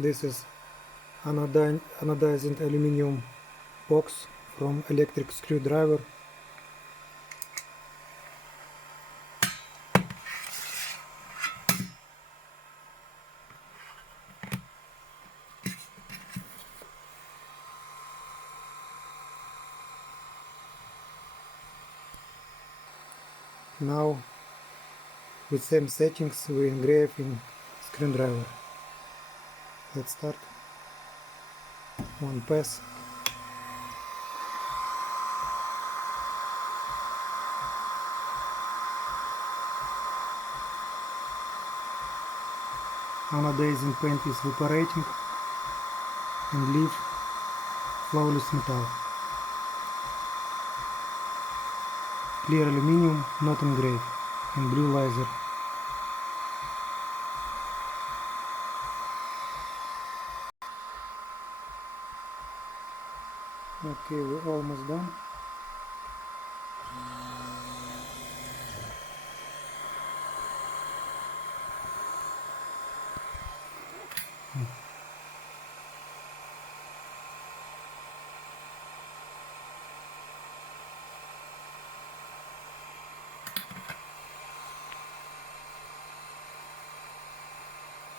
This is anodized aluminum box from electric screwdriver. Now, with same settings, we engrave in screwdriver. Let's start. One pass. Anodizing paint is evaporating and leave flawless metal. Clear aluminum, not engraved, and blue laser. Okay, we're almost done.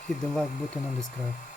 Hit the like button and subscribe.